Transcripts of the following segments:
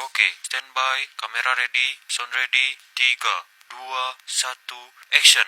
Oke, standby, kamera ready, sound ready, 3, 2, 1, action.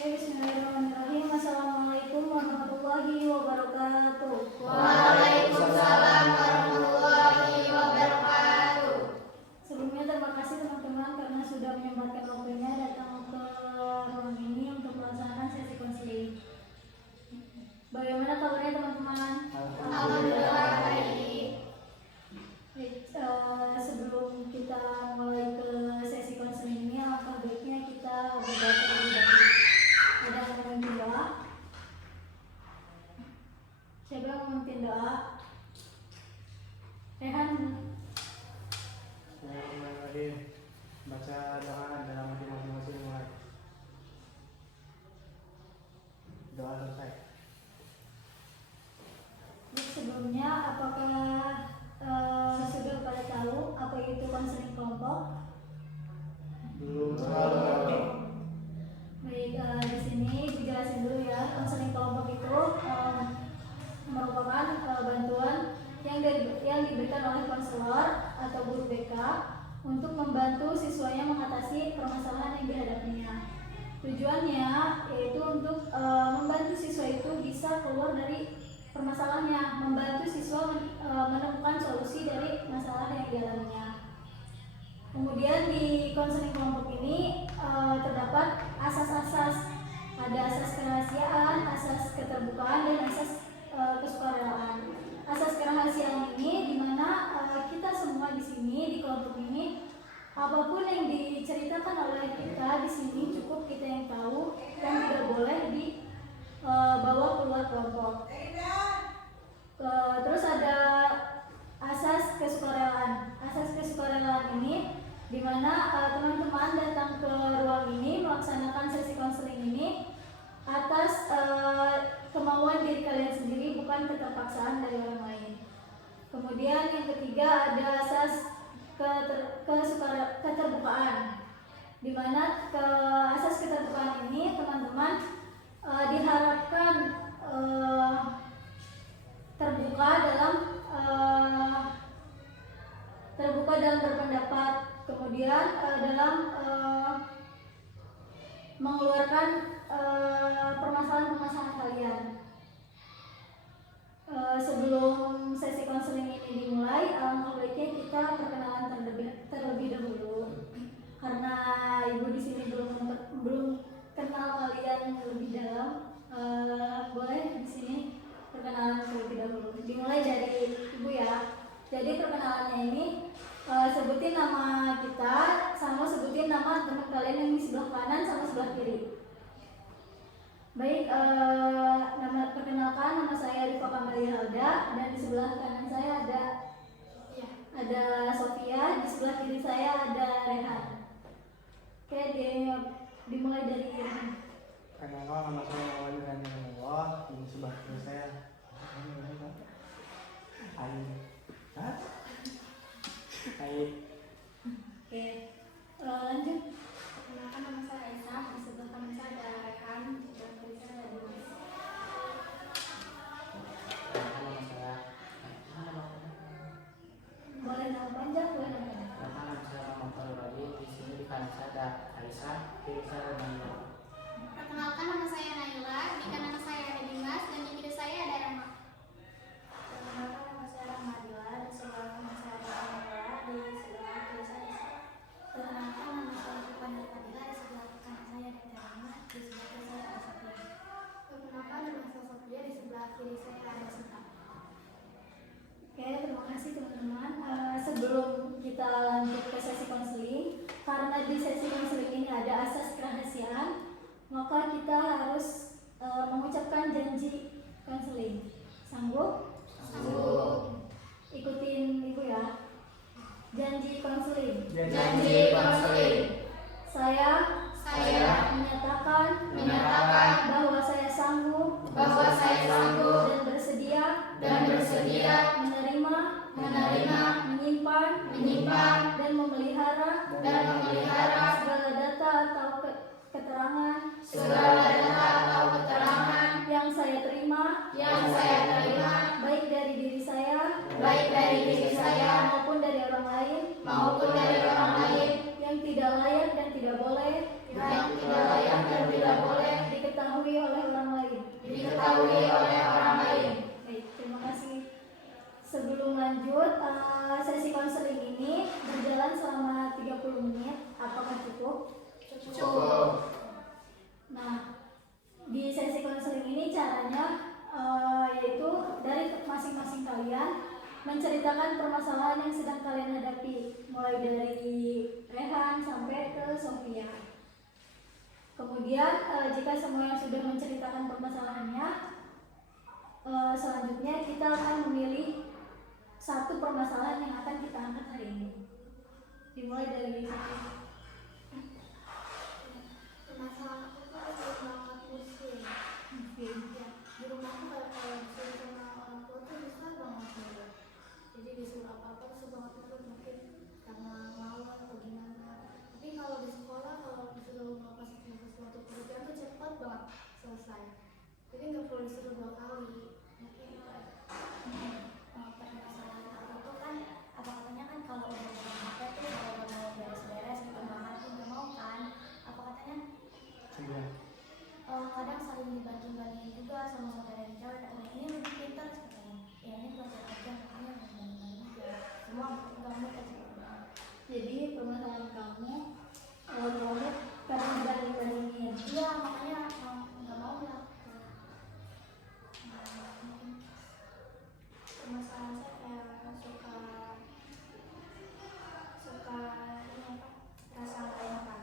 Bismillahirrahmanirrahim. Assalamualaikum warahmatullahi wabarakatuh. Waalaikumsalam warahmatullahi wabarakatuh. Sebelumnya terima kasih teman-teman karena sudah menyempatkan waktunya datang ke ruang ini untuk melaksanakan sesi konseling. Bagaimana kabarnya teman-teman? Alhamdulillah baik. Sebelum kita mulai ke sesi konseling ini, alangkah baiknya kita berdoa terlebih dahulu. Ada yang memimpin doa? Siapa yang memimpin doa? Rehan. Bismillahirrahmanirrahim. Baca doa dalam hati masing-masing mulai. Doa selesai. Sebelumnya, apakah sudah pada tahu apa itu konseling kelompok? Belum tahu. Baik, di sini dijelasin dulu ya. Konseling kelompok itu merupakan bantuan yang diberikan oleh konselor atau guru BK untuk membantu siswanya mengatasi permasalahan yang dihadapinya. Tujuannya yaitu untuk membantu siswa itu bisa keluar dari permasalahannya, membantu siswa menemukan solusi dari masalah yang dialaminya. Kemudian di konseling kelompok ini terdapat asas-asas, ada asas kerahasiaan, asas keterbukaan, dan asas kesukarelawan. Asas kerahasiaan ini dimana kita semua di sini di kelompok ini, apapun yang diceritakan oleh kita di sini cukup kita yang tahu dan tidak boleh dibawa keluar kelompok. Terus ada asas kesukarelaan. Asas kesukarelaan ini di mana teman-teman datang ke ruang ini melaksanakan sesi konseling ini atas kemauan diri kalian sendiri, bukan keterpaksaan dari orang lain. Kemudian yang ketiga ada asas keterbukaan, di mana asas keterbukaan ini teman-teman diharapkan terbuka dalam berpendapat, kemudian dalam mengeluarkan permasalahan-permasalahan kalian. Sebelum sesi konseling ini dimulai, alangkah baiknya kita perkenalan terlebih dahulu, karena ibu di sini belum kenal kalian lebih dalam. Boleh di sini perkenalan terlebih dahulu. Dimulai dari ibu ya. Jadi perkenalannya ini sebutin nama kita, sama sebutin nama teman kalian yang di sebelah kanan sama sebelah kiri. Baik, perkenalkan, nama saya Rifa Kamalia Halda, dan di sebelah kanan saya ada Sofia, di sebelah kiri saya ada Rehan. Oke, dimulai dari Rehan. Perkenalkan, nama saya Muhammad Hanifullah. Di sebelah kiri saya Aik. Oke, lanjut. Perkenalkan, nama saya Aisyah. Di sebelah kanan saya ada Rehan. Di sebelah kiri saya ada Dimas. Nama saya. Boleh nama panjang, boleh nama pendek. Nama saya Muhammad Farul Raji. Di sini di kanan saya ada Aisyah, kiri saya ada Nanda. lanjut ke sesi konseling. Karena di sesi konseling ini ada asas kerahasiaan, maka kita harus mengucapkan janji konseling. Sanggup? Sanggup. Ikutin ibu ya. Janji konseling. Janji konseling. Saya menyatakan bahwa saya sanggup dan bersedia menerima, menyimpan dan memelihara segala data atau keterangan yang saya terima baik dari diri saya maupun dari orang lain yang tidak layak dan tidak boleh diketahui oleh orang lain. Baik, terima kasih. Sebelum lanjut, sesi konseling ini berjalan selama 30 menit. Apakah cukup? Cukup. Nah, di sesi konseling ini caranya yaitu dari masing-masing kalian menceritakan permasalahan yang sedang kalian hadapi, mulai dari Rehan sampai ke Sofia. Kemudian jika semua yang sudah menceritakan permasalahannya, selanjutnya kita akan memilih satu permasalahan yang akan kita angkat hari ini. Dimulai dari Masalah aku tuh banget pusing. Di rumah tuh kalau disuruh sama orang tua tuh susah banget gitu. Jadi disuruh apa-apa tuh susah banget nurut, mungkin karena malu atau gimana. Tapi kalau di sekolah kalau disuruh melakukan sesuatu pekerjaan tuh cepat banget selesai. Jadi nggak perlu disuruh 2 kali. Mungkin itu permasalahan aku tuh kan apa katanya kan kalau udah pegang HP tuh kalau udah mau beres-beres gitu banget tuh nggak mau kan. Apa katanya? Kadang saling dibantu-bantuin juga sama saudara yang cewek, katanya ini lebih pintar katanya, ya ini belajar aja makanya bantu-bantuin juga, semua nggak mau aja. Jadi permasalahan kamu karena dibanding-bandingin. Iya makanya nggak mau lah. Mungkin permasalahan saya kayak suka ini apa, rasa nggak enakan.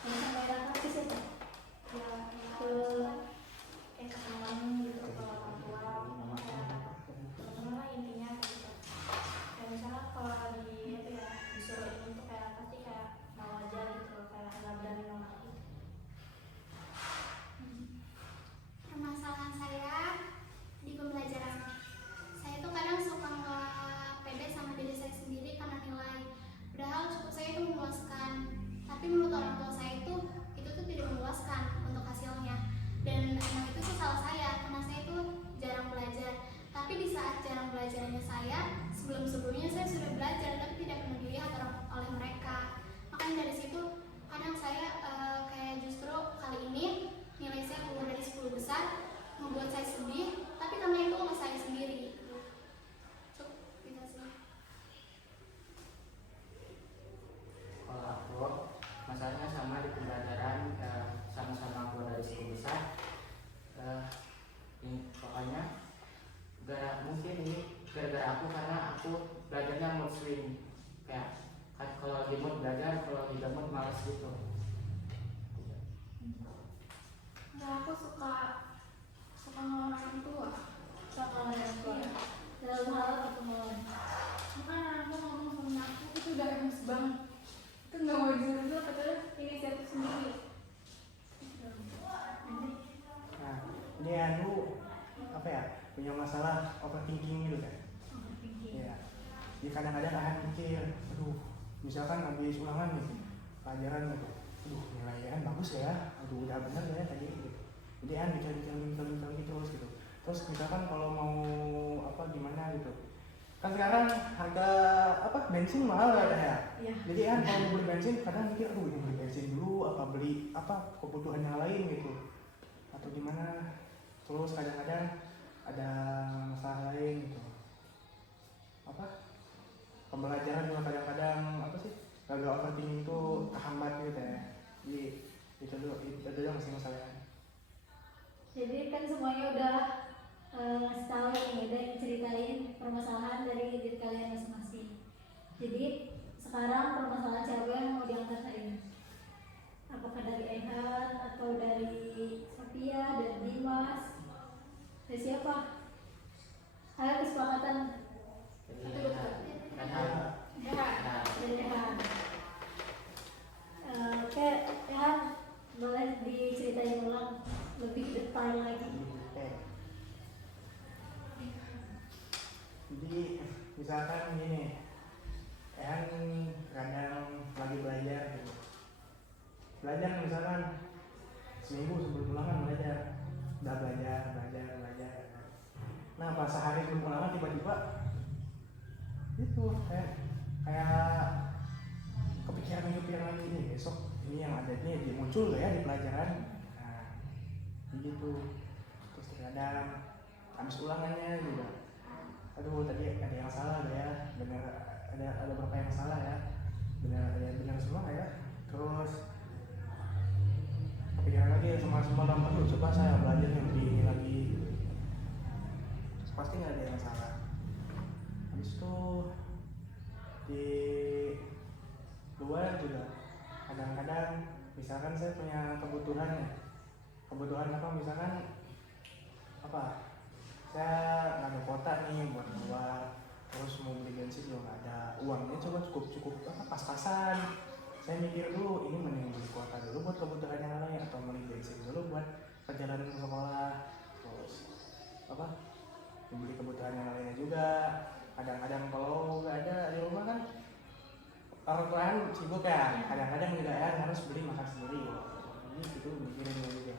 Yang saya rasakan sih siapa? Ya kayak kesalahan gitu ke orang tua, kayak teman-teman lah intinya kayak gitu. Kayak misalnya kalau lagi apa ya disuruh ini tuh kayak pasti kayak mau aja gitu, kayak nggak berani nolak gitu. Permasalahan saya di pembelajaran. Saya tuh kadang suka nggak pede sama diri saya sendiri karena nilai. Padahal cukup saya itu memuaskan. Tapi menurut orang tua saya itu tuh tidak memuaskan untuk hasilnya. Dan emang itu tuh salah saya karena saya tuh jarang belajar. Tapi di saat jarang belajarnya saya, sebelum-sebelumnya saya sudah belajar tapi tidak pernah dilihat oleh mereka. Makanya dari situ kadang saya kayak justru kali ini nilai saya keluar dari 10 besar membuat saya sedih, tapi karena itu oleh saya sendiri. Cukup, gitu sih. Kalau aku masalahnya sama di pembelajaran, sama-sama keluar dari 10 besar. Ini pokoknya mungkin ini gara-gara aku, karena aku belajarnya mood swing, kayak kalau lagi mood belajar, kalau lagi gak mood malas gitu. Nah, aku suka ngelawan orang tua. Dalam hal pertemuan. Makanya aku ngomong sama aku itu udah emes banget. Itu nggak mau disuruh katanya inisiatif sendiri. Nah, ini anu apa ya, punya masalah overthinking gitu kan. Iya. Jadi kadang-kadang akan mikir, aduh, misalkan habis ulangan nih, pelajaran gitu, aduh nilai kan bagus ya, aduh udah bener ya tadi gitu. Jadi kan mikir terus gitu. Terus misalkan kalau mau apa gimana gitu, kan sekarang harga apa bensin mahal ya. Iya. Jadi kan kalau mau beli bensin kadang mikir, aduh ini beli bensin dulu apa beli apa kebutuhan yang lain gitu, atau gimana. Terus kadang-kadang ada masalah lain gitu, apa pembelajaran juga kadang-kadang apa sih gagal overthinking itu kehambat gitu ya. Jadi itu dulu masih masalahnya. Jadi kan semuanya udah ngasih tahu nih, udah ceritain permasalahan dari diri kalian masing-masing. Jadi sekarang permasalahan siapa yang mau diangkat hari ini? Apakah dari Ehan atau dari Sophia, dari Dimas, dari siapa? Ayo kesepakatan. Jadi Dari Ehan. Oke, Ehan boleh diceritain ulang lebih detail lagi. Oke. Jadi misalkan gini, Ehan kadang lagi belajar gitu. Belajar misalkan seminggu sebelum ulangan belajar, udah belajar. Nah pas sehari sebelum ulangan tiba-tiba itu kayak kepikiran lagi nih, besok ini yang ada nih dia muncul ya di pelajaran. Nah gitu. Terus kadang habis ulangannya juga, aduh tadi ada yang salah gak ya, bener ada beberapa yang salah ya, benar semua gak ya. Terus kepikiran lagi semalam, aduh coba saya belajar yang lebih ini lagi, pasti nggak ada yang salah. Habis itu di luar juga kadang-kadang misalkan saya punya kebutuhan apa, misalkan apa, saya nggak ada kuota nih buat keluar, terus mau beli bensin juga nggak ada uangnya, coba cukup pas-pasan. Saya mikir dulu, ini mending beli kuota dulu buat kebutuhan yang lain atau beli bensin dulu buat perjalanan ke sekolah, terus apa, beli kebutuhan yang lainnya juga. Kadang-kadang kalau nggak ada di rumah kan orang tua kan sibuk ya, kadang-kadang juga ya harus beli makan sendiri. Jadi itu mikirin juga.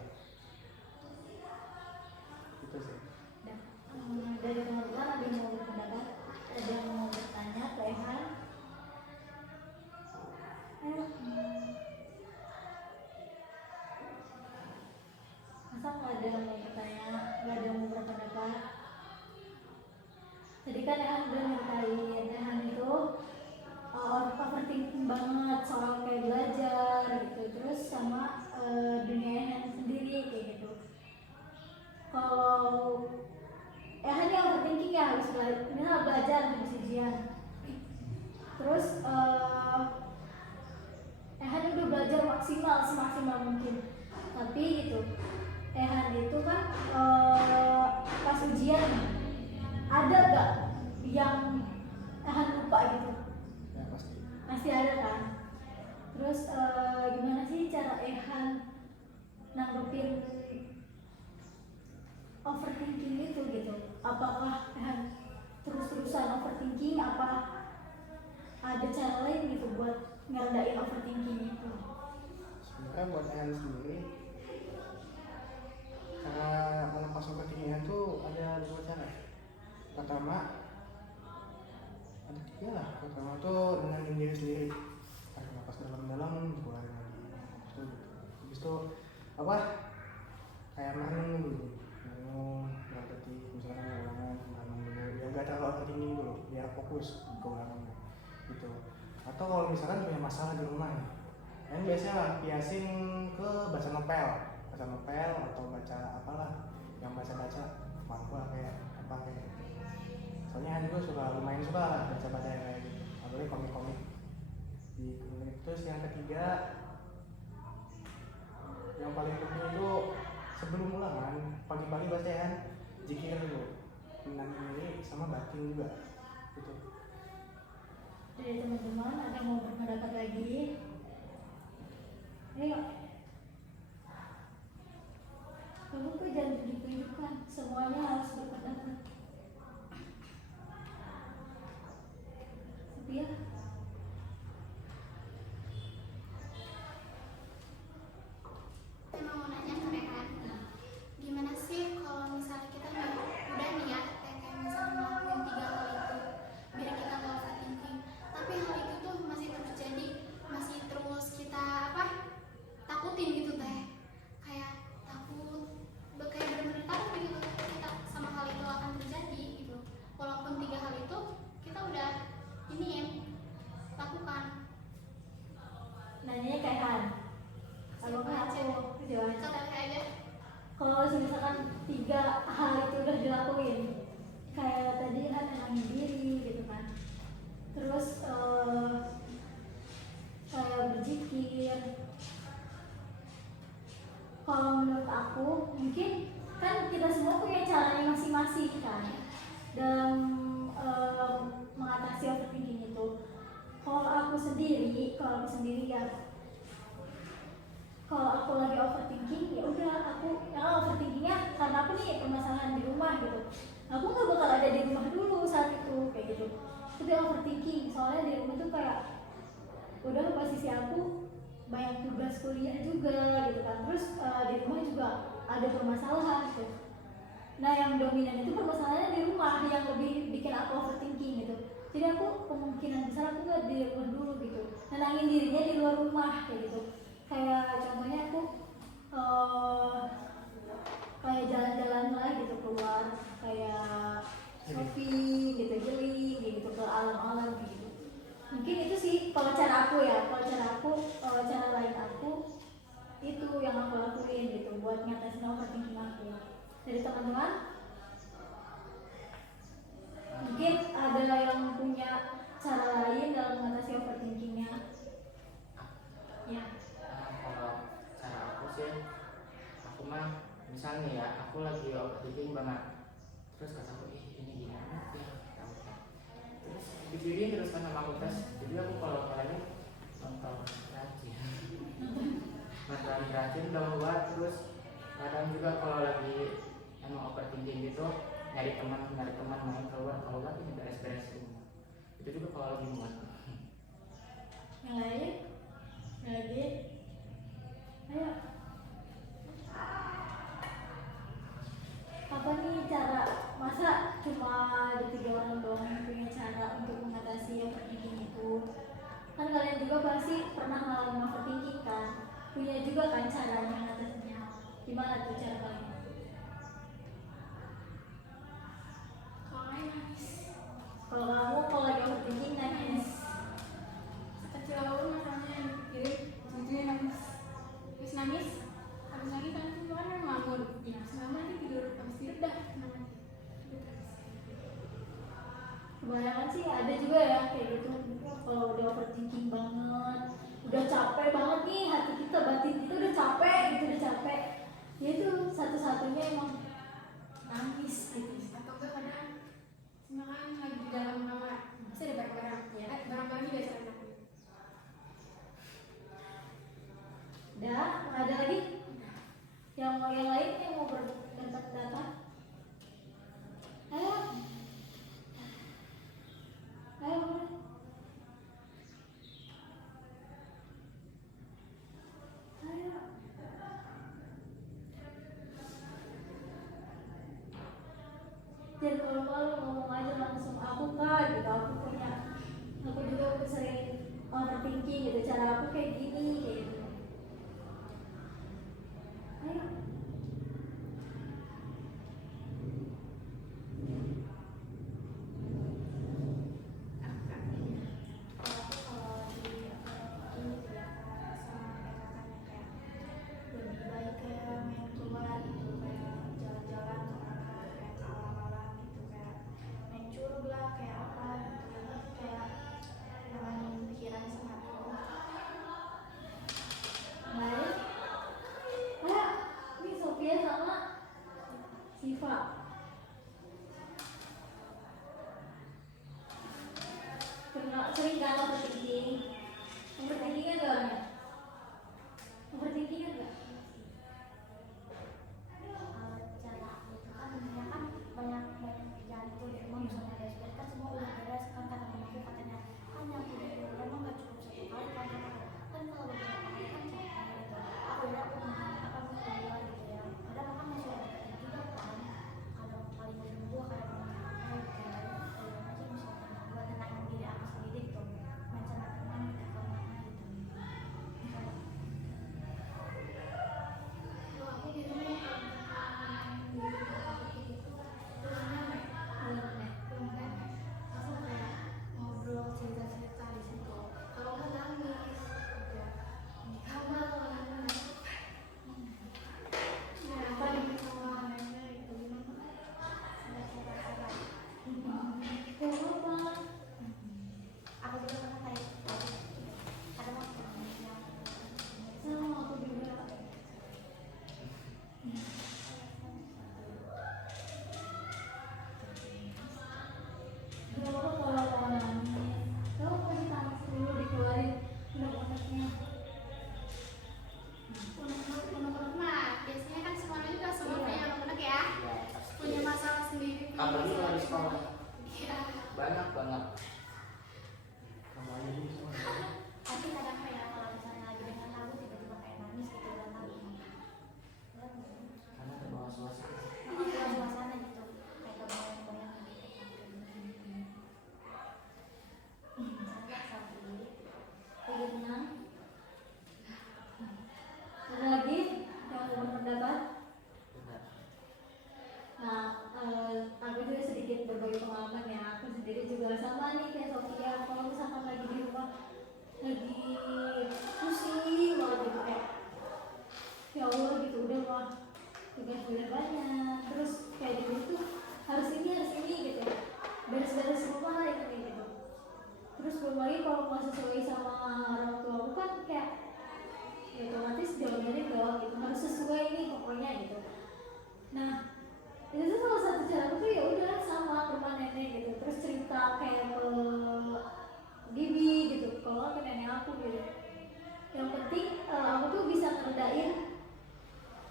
Itu sih. Dari teman-teman ada yang mau berpendapat, ada yang mau bertanya ke Ehan? Ayo. Masa nggak ada yang mau bertanya, nggak ada yang mau berpendapat? Tadi kan Ehan udah nyeritain, Ehan itu overthinking banget soal kayak belajar gitu, terus sama dunia Ehan sendiri kayak gitu. Kalau Ehan yang overthinking ya harus belajar habis ujian, terus Ehan udah belajar semaksimal mungkin, tapi gitu Ehan itu kan pas ujian ada gak yang Ehan lupa gitu? Ya Pasti ada kan. Terus gimana sih cara Ehan nanggepin overthinking itu gitu? Apakah Ehan terus-terusan overthinking, apa ada cara lain gitu buat ngerendahin overthinking itu? Sebenarnya buat Ehan sendiri, cara melepas overthinking itu ada 2 cara. Pertama ada 3 lah. Pertama tuh nenangin diri sendiri, tarik nafas dalam-dalam, keluarin lagi. Habis itu apa, kayak merenung dulu, berapa detik, misalkan ulangan merenung dulu, ya nggak terlalu overthinking dulu, biar fokus ke ulangannya gitu. Atau kalau misalkan punya masalah di rumah nih, yang biasanya lah biasin ke baca novel atau baca apalah yang baca manga kayak apa kayak. Soalnya Han juga lumayan suka lah baca kayak gitu, apalagi komik-komik di komik. Terus yang ketiga, yang paling penting itu sebelum ulangan pagi-pagi bacaan zikir dulu, menenangkan diri sama batin juga gitu. Dari teman-teman ada yang mau berpendapat lagi? Ayo. Kamu kok jangan begitu kan, semuanya harus berpendapat. Sophia? Emang mau nanya ke Rehan, gimana sih kalau misalnya kita udah nih ya kayak misalnya ngelakuin 3 hal itu biar kita nggak overthinking, tapi hal itu tuh masih terjadi, masih terus kita takutin gitu teh, kayak takut, kayak bener-bener takut gitu kita sama hal itu akan terjadi gitu, walaupun 3 hal itu kita udah lakukan. Nanyanya kayak Han. Kalau kan aku jawab. Kata aja. Kalau misalkan 3 hal itu udah dilakuin, kayak tadi Han nenangin diri gitu kan. Terus kayak berzikir. Kalau menurut aku mungkin kan kita semua punya caranya masing-masing kan dalam mengatasi overthinking itu. Kalau aku sendiri ya, kalau aku lagi overthinking ya udah aku overthinkingnya karena aku nih permasalahan di rumah gitu. Aku nggak bakal ada di rumah dulu saat itu kayak gitu. Itu dia overthinking soalnya di rumah tuh kayak udah posisi aku banyak tugas kuliah juga gitu kan. Terus di rumah juga ada permasalahan gitu. Nah yang dominan itu permasalahannya di rumah yang lebih bikin aku overthinking gitu. Jadi aku kemungkinan besar aku nggak di rumah dulu gitu. Nenangin dirinya di luar rumah kayak gitu. Kayak contohnya aku kayak jalan-jalan lah gitu keluar, kayak shopping gitu, healing gitu ke alam-alam gitu. Mungkin itu sih kalau cara aku ya. Cara lain aku itu yang aku lakuin gitu buat ngatasin overthinking aku. Dari teman-teman mungkin ada yang punya cara lain dalam mengatasi overthinkingnya ya. Kalau cara aku sih, aku mah misalnya ya aku lagi overthinking banget, terus kata aku ini gimana ya, terus pikirin terus kan sama aku tes. Jadi aku kalau kalian nonton rajin dong buat. Terus kadang juga kalau lagi emang overthinking gitu nyari teman main keluar, kalau nggak ini beres-beres rumah. Itu juga kalau lagi muat. Yang lain lagi ayo, apa nih cara, masa cuma ada 3 orang doang yang punya cara untuk mengatasi overthinking itu? Kan kalian juga pasti pernah ngalamin overthinking kan, punya juga kan caranya mengatasinya. Gimana tuh cara kalian? Kalau nangis, Kalau kamu kalau lagi overthinking nangis. kecil aku masalahnya yang dipikirin jujurnya nangis. Habis nangis kan itu kan ngelamun. Ya, selama nanti tidur, habis tidur dah tenang aja. Kebanyakan sih ada juga ya kayak gitu. Kalau udah overthinking banget, udah capek banget nih hati kita, batin kita udah capek gitu, udah capek. Ya itu satu-satunya emang nangis gitu. Atau enggak kadang misalkan lagi di dalam kamar, pasti ada barang-barang, ya kan? Barang-barangnya biasa enak. Udah, ada lagi yang lain yang mau berdapat data? Ayo, boleh. Ayo. Jangan malu-malu, ngomong aja langsung, aku kak gitu, aku juga sering overthinking gitu, cara aku kayak gini kayak gitu. Ayo. Lebih baik kayak main keluar gitu, kayak jalan-jalan kemana, kayak ke alam-alam gitu, kayak main curug lah, kayak apa gitu, kayak ngurangin pikiran sama tuh. Baik, ayo, ini Sophia sama Siva. Sering gak overthinking? Overthinking gak orangnya? Overthinking gak? Cara aku itu kan sebenarnya kan banyak kerjaan tuh di rumah, misalnya beres-beres kan semua udah beres kan, kata mamaku katanya kan yang udah di rumah emang nggak cukup 1 kali kan, kan kalau beberapa kali kan capek gitu. Aku ya aku keluar gitu ya, kadang kan masih ada kerjaan juga kan, kadang paling ujung gua kayak mau ngapain gitu ya, aja misalnya buat tenangin diri aku sendiri gitu, macam apalagi kalau di sekolah Iya. banyak banget. Kamu aja dulu semua. Tapi kadang kayak kalau misalnya lagi dengar lagu tiba-tiba kayak nangis gitu dalam lagu. Karena terbawa suasana. Kalau suasana gitu kayak kebayang-kebayang gitu. Misalnya saat ini lagi tenang. Ada lagi yang mau berpendapat? Benar. Nah, aku juga sedikit berbagi pengalaman ya. Aku sendiri juga sama nih kayak Sofia. Kalau misalkan lagi di rumah lagi pusing banget gitu kayak ya Allah gitu udah mah tugas udah banyak. Terus kayak gitu tuh harus ini gitu. Beres-beres rumah lah itu kayak gitu. Terus belum lagi kalau nggak sesuai sama orang tua aku kan kayak ya otomatis jawabannya dong gitu harus sesuai nih pokoknya gitu. Nah itu tuh salah satu cara aku tuh ya udah sama ke rumah nenek gitu terus cerita kayak ke bibi gitu kalau ke nenek aku gitu. Yang penting aku tuh bisa ngeredain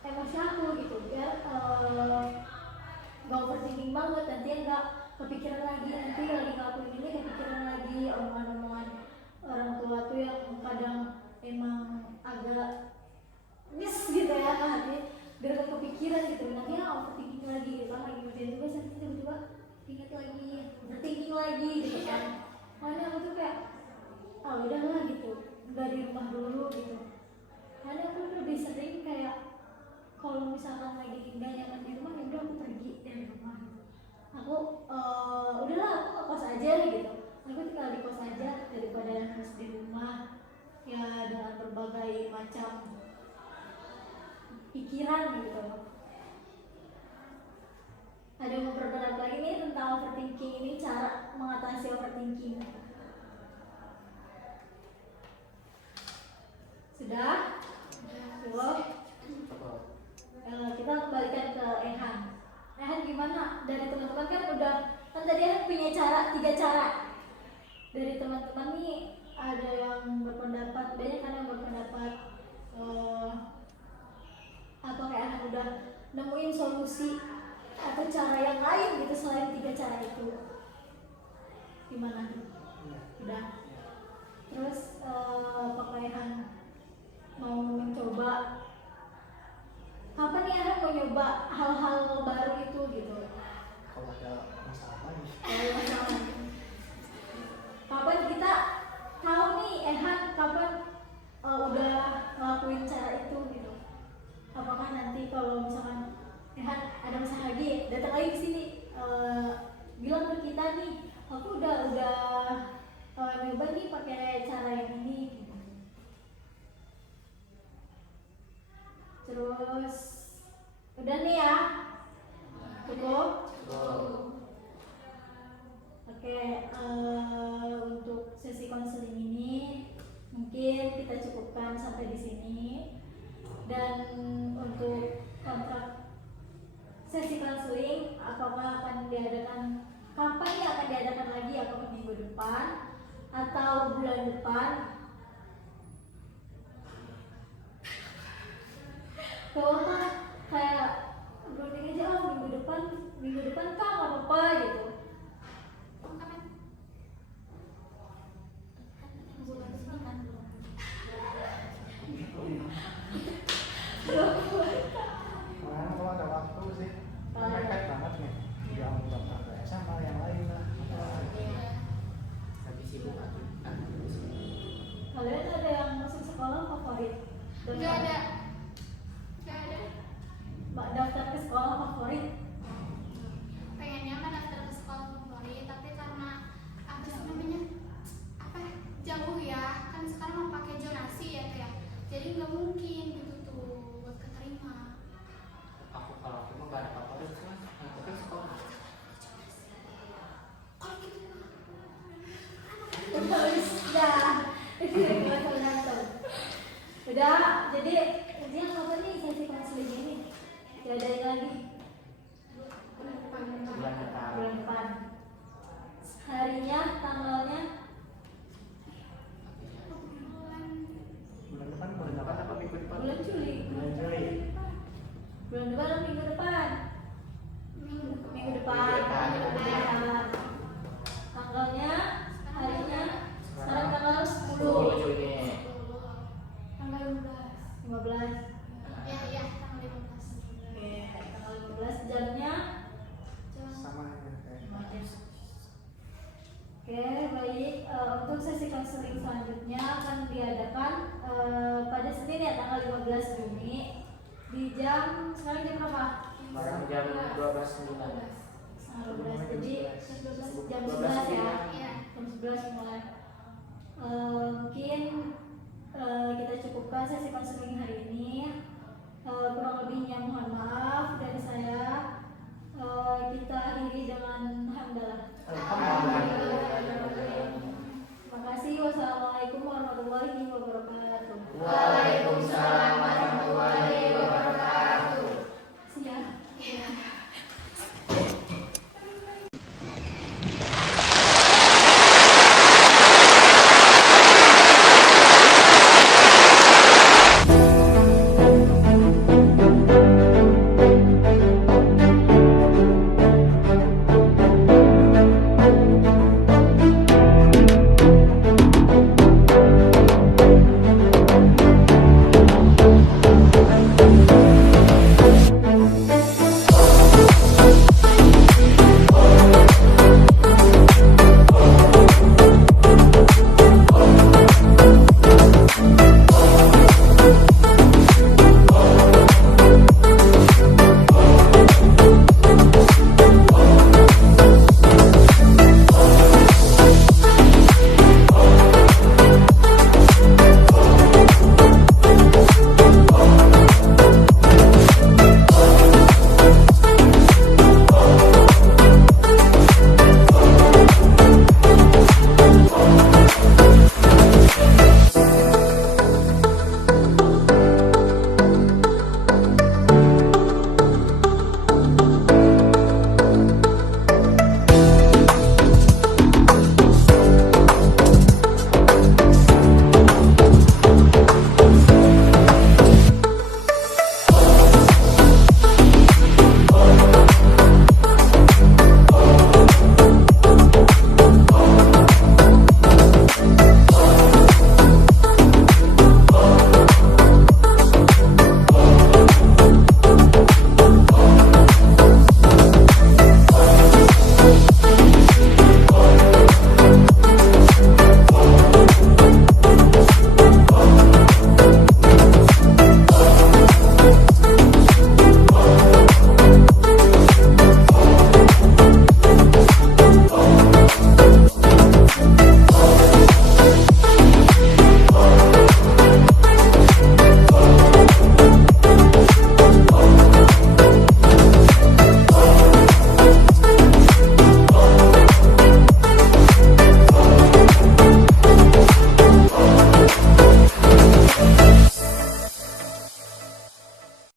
emosi aku gitu biar gak overthinking banget nanti nggak kepikiran lagi nanti lagi ngelakuin ini kepikiran lagi omongan-omongan orang tua tuh yang kadang emang agak miss gitu ya ke hati biar gak kepikiran gitu nanti overthinking lagi gitu kan lagi ngerjain tugas nanti tiba-tiba ingat lagi overthinking lagi gitu kan makanya aku tuh kayak udahlah gitu nggak di rumah dulu gitu makanya aku lebih sering kayak kalau misalkan lagi nggak nyaman di rumah ya udah aku pergi dari rumah gitu. Aku udahlah aku ke kos aja gitu aku tinggal di kos aja daripada harus di rumah ya dengan berbagai macam pikiran gitu. Ada yang mau berpendapat lagi nih tentang overthinking ini cara mengatasi overthinking. Sudah? Belum? Cukup. Kita kembalikan ke Ehan. Ehan gimana? Dari teman-teman kan udah kan tadi Ehan punya cara 3 cara. Dari teman-teman nih ada yang berpendapat banyak kan yang berpendapat atau kayak Ehan udah nemuin solusi atau cara yang lain gitu selain 3 cara itu. Gimana? Udah. Terus apakah Ehan mau mencoba kapan nih Ehan mau nyoba hal-hal baru itu gitu? Kalau ada masalah nih. Kalau masalah. Kapan kita tahu nih Ehan kapan udah ngelakuin cara itu gitu? Apakah nanti kalau misalkan Ehan ada masalah lagi datang lagi ke sini bilang ke kita nih aku udah nyoba nih pakai cara yang ini gitu. Terus udah nih ya cukup. Oke, untuk sesi konseling ini mungkin kita cukupkan sampai di sini. Dan untuk kontrak sesi konseling apakah akan diadakan kapan ya akan diadakan lagi apakah minggu depan atau bulan depan? Kalau mah kayak browsing aja minggu depan kak nggak apa-apa gitu. Bulan ini kan belum. Makanya kalau ada waktu sih mepet banget nih. Yang daftar ke SMA yang lain lah. Lagi sibuk aku. Kalian ada yang masuk sekolah favorit? Nggak ada. Mbak daftar ke sekolah favorit? Pengennya kan daftar ke sekolah favorit, tapi karena apa sih namanya jauh ya, kan sekarang mau pakai zonasi ya kayak, jadi nggak mungkin gitu tuh buat keterima. Kalau aku mah gak ada favorit sih mas, yang penting sekolah. Kalau gitu Terus udah jadi intinya apa nih sesi konseling ini diadain lagi Bulan depan. bulan depan harinya tanggalnya Bulan depan bulan apa? Apa minggu depan? bulan Juli Bulan Juli. bulan depan atau minggu depan minggu minggu depan konseling selanjutnya akan diadakan pada Senin ya tanggal 15 Juni di jam sekarang jam berapa? Sekarang jam 12.09. Setengah 12, jadi jam 11 ya. Iya. Jam 11 mulai. Mungkin kita cukupkan sesi konseling hari ini. Kurang lebihnya mohon maaf.